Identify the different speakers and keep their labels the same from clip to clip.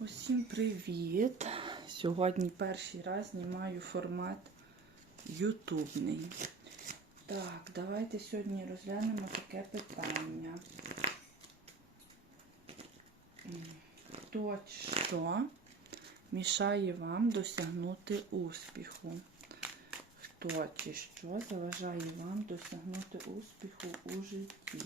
Speaker 1: Усім привіт! Сьогодні перший раз знімаю формат ютубний. Так, давайте сьогодні розглянемо таке питання. М, Хто що мішає вам досягнути успіху? Хто чи що заважає вам досягнути успіху у житті?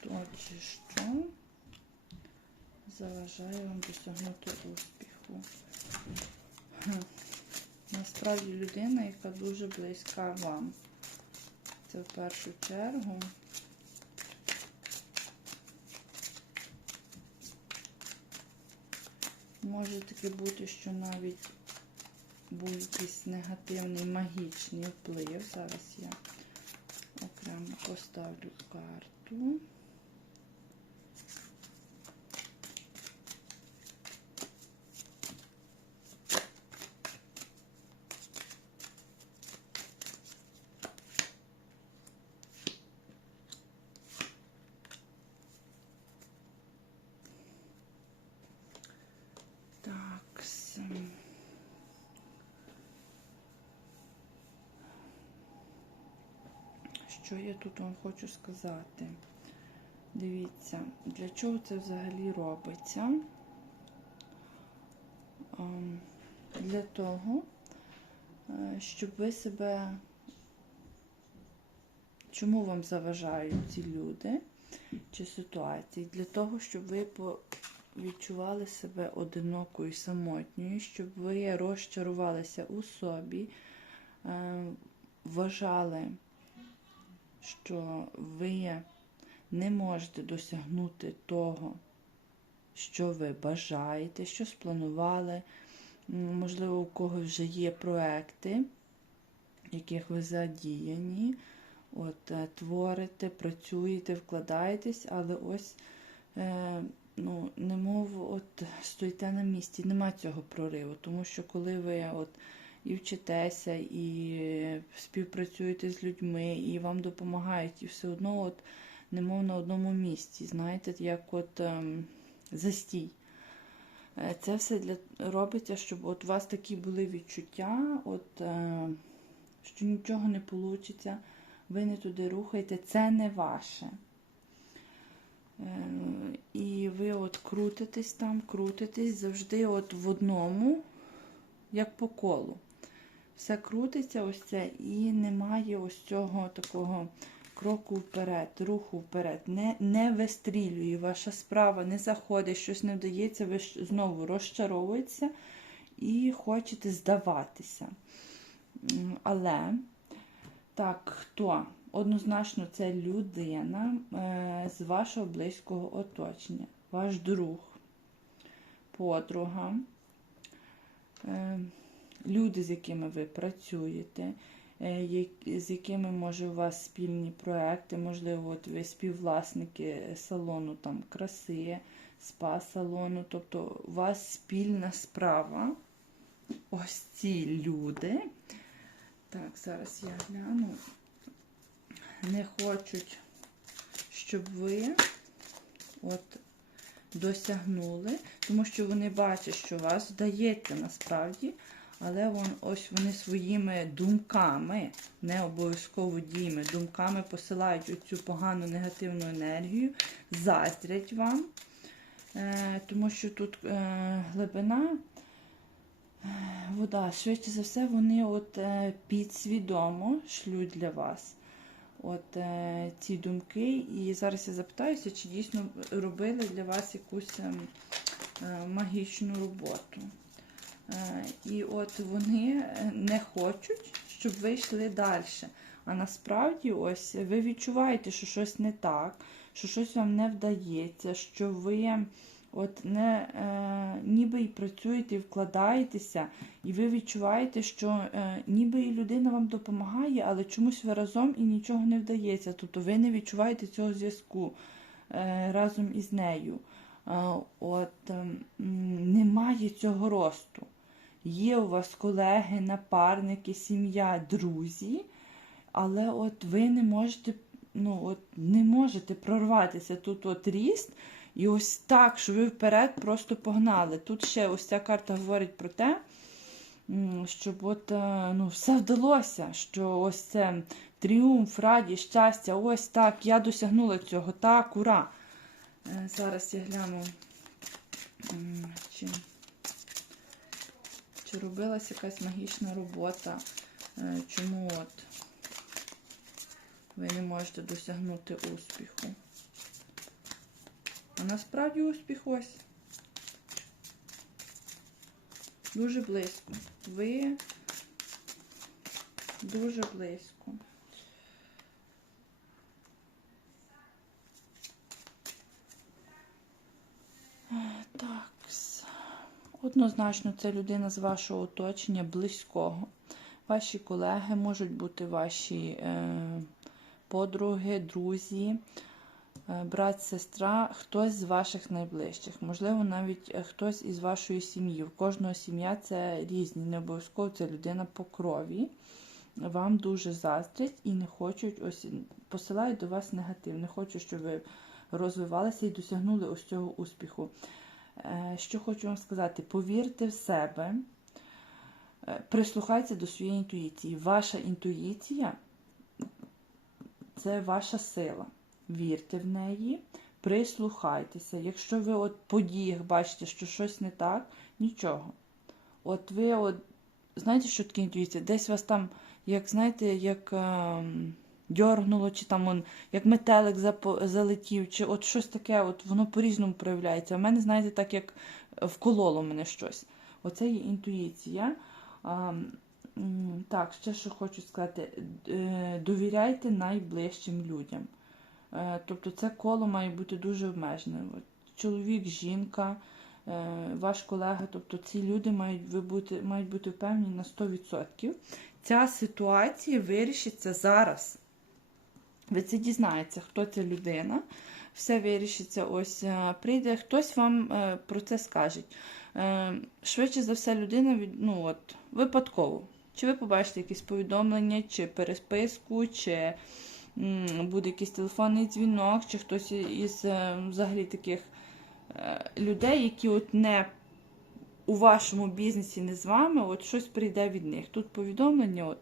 Speaker 1: Хто чи що заважає вам досягнути успіху? Насправді людина, яка дуже близька вам. Це в першу чергу. Може таке бути, що навіть був якийсь негативний магічний вплив. Зараз я окремо поставлю карту. Так, с- що я тут вам хочу сказати? Дивіться, для чого це взагалі робиться? Ем, Для того, е, щоб ви себе. Чому вам заважають ці люди чи ситуації? Для того, щоб ви відчували себе одинокою, самотньою, щоб ви розчарувалися у собі, е, вважали, що ви не можете досягнути того, що ви бажаєте, що спланували. Можливо, у когось вже є проекти, яких ви задіяні. От, е, творите, працюєте, вкладаєтесь, але ось е, ну, немов от стоїте на місці, нема цього прориву. Тому що коли ви от і вчитеся, і співпрацюєте з людьми, і вам допомагають, і все одно от немов на одному місці, знаєте, як от ем, застій. Е, Це все для робиться, щоб от у вас такі були відчуття, от, е, що нічого не вийде, ви не туди рухаєте, це не ваше. Е, І ви от крутитесь там, крутитесь завжди от в одному, як по колу. Все крутиться ось це, і немає ось цього такого кроку вперед, руху вперед. Не, не вистрілює ваша справа, не заходить, щось не вдається, ви знову розчаровуєтеся і хочете здаватися. Але так, хто? Однозначно, це людина е, з вашого близького оточення, ваш друг, подруга, е, люди, з якими ви працюєте, е, з якими може у вас спільні проекти, можливо, от ви співвласники салону там краси, спа-салону, тобто у вас спільна справа. Ось ці люди. Так, зараз я гляну. Не хочуть, щоб ви от досягнули, тому що вони бачать, що вас вдається насправді, але вон, ось вони своїми думками, не обов'язково діями, думками посилають оцю погану негативну енергію, заздрять вам, е, тому що тут е, глибина вода, швидше за все, вони от е, підсвідомо шлють для вас. от е, ці думки. І зараз я запитаюся, чи дійсно робили для вас якусь ем, е, магічну роботу. Е, і от вони не хочуть, щоб ви йшли далі. А насправді, ось ви відчуваєте, що щось не так, що щось вам не вдається, що ви от не е, ніби і працюєте, і вкладаєтеся, і ви відчуваєте, що е, ніби і людина вам допомагає, але чомусь ви разом і нічого не вдається. Тобто ви не відчуваєте цього зв'язку е, разом із нею. Е, от е, немає цього росту. Є у вас колеги, напарники, сім'я, друзі, але от ви не можете, ну, от не можете прорватися. Тут от ріст, і ось так, що ви вперед просто погнали. Тут ще ось ця карта говорить про те, щоб от, е, ну, все вдалося, що ось це тріумф, радість, щастя, ось так, я досягнула цього, так, ура. Е, Зараз я гляну, м, чи, робилась якась магічна робота, е, чому от ви не можете досягнути успіху. А насправді успіх ось. Дуже близько. Ви дуже близько. Е, Так. Однозначно, це людина з вашого оточення близького. Ваші колеги можуть бути ваші е, подруги, друзі, е, брат, сестра, хтось з ваших найближчих. Можливо, навіть е, хтось із вашої сім'ї. У кожного сім'я це різні, не обов'язково це людина по крові. Вам дуже заздрять і не хочуть, ось посилають до вас негатив, не хочуть, щоб ви розвивалися і досягнули ось цього успіху. Е, Що хочу вам сказати, повірте в себе, е, прислухайтеся до своєї інтуїції. Ваша інтуїція це ваша сила. Вірте в неї, прислухайтеся. Якщо ви от по бачите, що щось не так, нічого. От ви, от, знаєте, що таке інтуїція? Десь вас там, як знаєте, як ем, дьоргнуло, чи там он, як метелик залетів, чи от щось таке, от воно по-різному проявляється. В мене, знаєте, так як вкололо мене щось. Оце є інтуїція. А, так, ще що хочу сказати: Е, довіряйте найближчим людям. Е, Тобто це коло має бути дуже обмежене. Чоловік, жінка, е, ваш колега, тобто ці люди мають ви бути, мають бути впевнені на 100%. Ця ситуація вирішиться зараз. Ви це дізнаєтеся, хто ця людина. Все вирішиться, ось е, прийде, хтось вам е, про це скаже. Е, Швидше за все, людина від, ну, от, випадково. Чи ви побачите якісь повідомлення, чи переписку, чи буде якийсь телефонний дзвінок, чи хтось із взагалі таких людей, які от не у вашому бізнесі не з вами, от щось прийде від них. Тут повідомлення, от,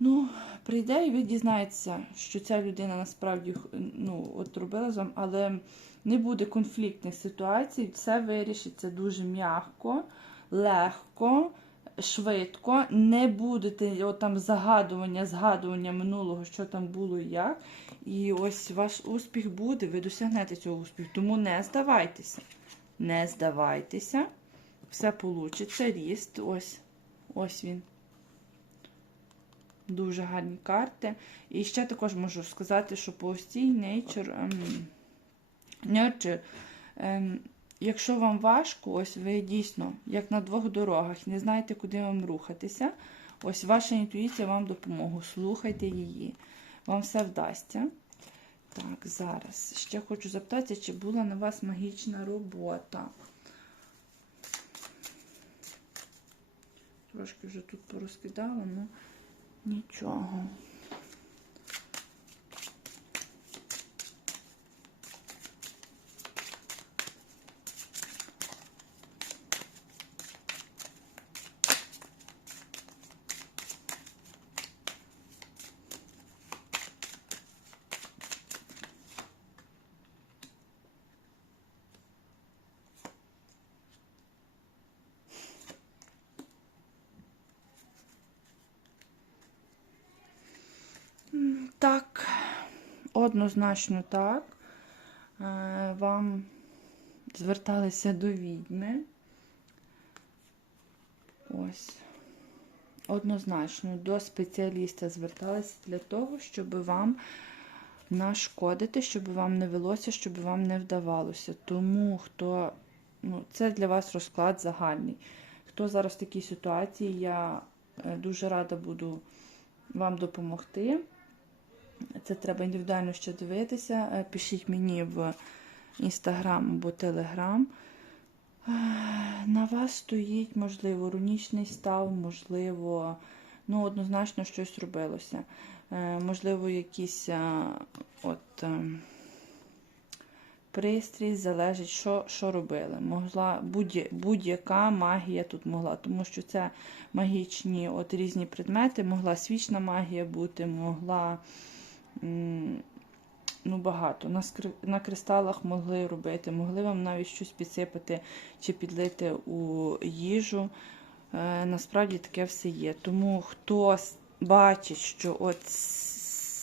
Speaker 1: ну, прийде і ви дізнаєтеся, що ця людина насправді ну, от робила з але не буде конфліктних ситуацій, все вирішиться дуже м'яко, легко, швидко. Не будете от там загадування, згадування минулого, що там було і як. І ось ваш успіх буде, ви досягнете цього успіху. Тому не здавайтеся. Не здавайтеся. Все получиться, ріст. Ось, ось він. Дуже гарні карти. І ще також можу сказати, що по цій Nature, ем, Nurture, ем, якщо вам важко, ось ви дійсно, як на двох дорогах, не знаєте, куди вам рухатися, ось ваша інтуїція вам допоможе. Слухайте її. Вам все вдасться. Так, зараз. Ще хочу запитати, чи була на вас магічна робота. Трошки вже тут порозкидала, ну нічого. Однозначно так. Е, Вам зверталися до відьми. Ось. Однозначно до спеціаліста зверталися для того, щоб вам нашкодити, щоб вам не велося, щоб вам не вдавалося. Тому хто, ну, це для вас розклад загальний. Хто зараз в такій ситуації, я е, дуже рада буду вам допомогти. Це треба індивідуально ще дивитися. Е, Пишіть мені в інстаграм або телеграм. На вас стоїть, можливо, рунічний став, можливо, ну, однозначно щось робилося. Е, Можливо, якийсь е, от, пристрій залежить, що, що робили. Могла будь- будь-яка магія тут могла, тому що це магічні от різні предмети, могла свічна магія бути, могла. Ну, багато. На, на кристалах могли робити, могли вам навіть щось підсипати чи підлити у їжу. Е, насправді таке все є. Тому хто бачить, що от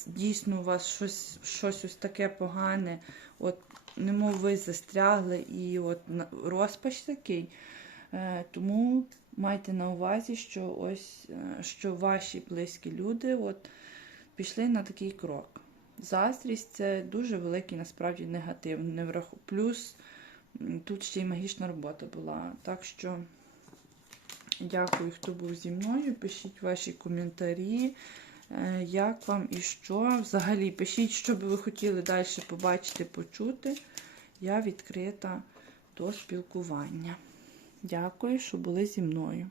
Speaker 1: дійсно у вас щось, щось ось таке погане, от немов ви застрягли і от розпач такий. Е, тому майте на увазі, що ось е, що ваші близькі люди от, пішли на такий крок. Заздрість це дуже великий насправді негатив. Плюс тут ще й магічна робота була. Так що дякую, хто був зі мною. Пишіть ваші коментарі, е, як вам і що. Взагалі, пишіть, що би ви хотіли далі побачити, почути. Я відкрита до спілкування. Дякую, що були зі мною.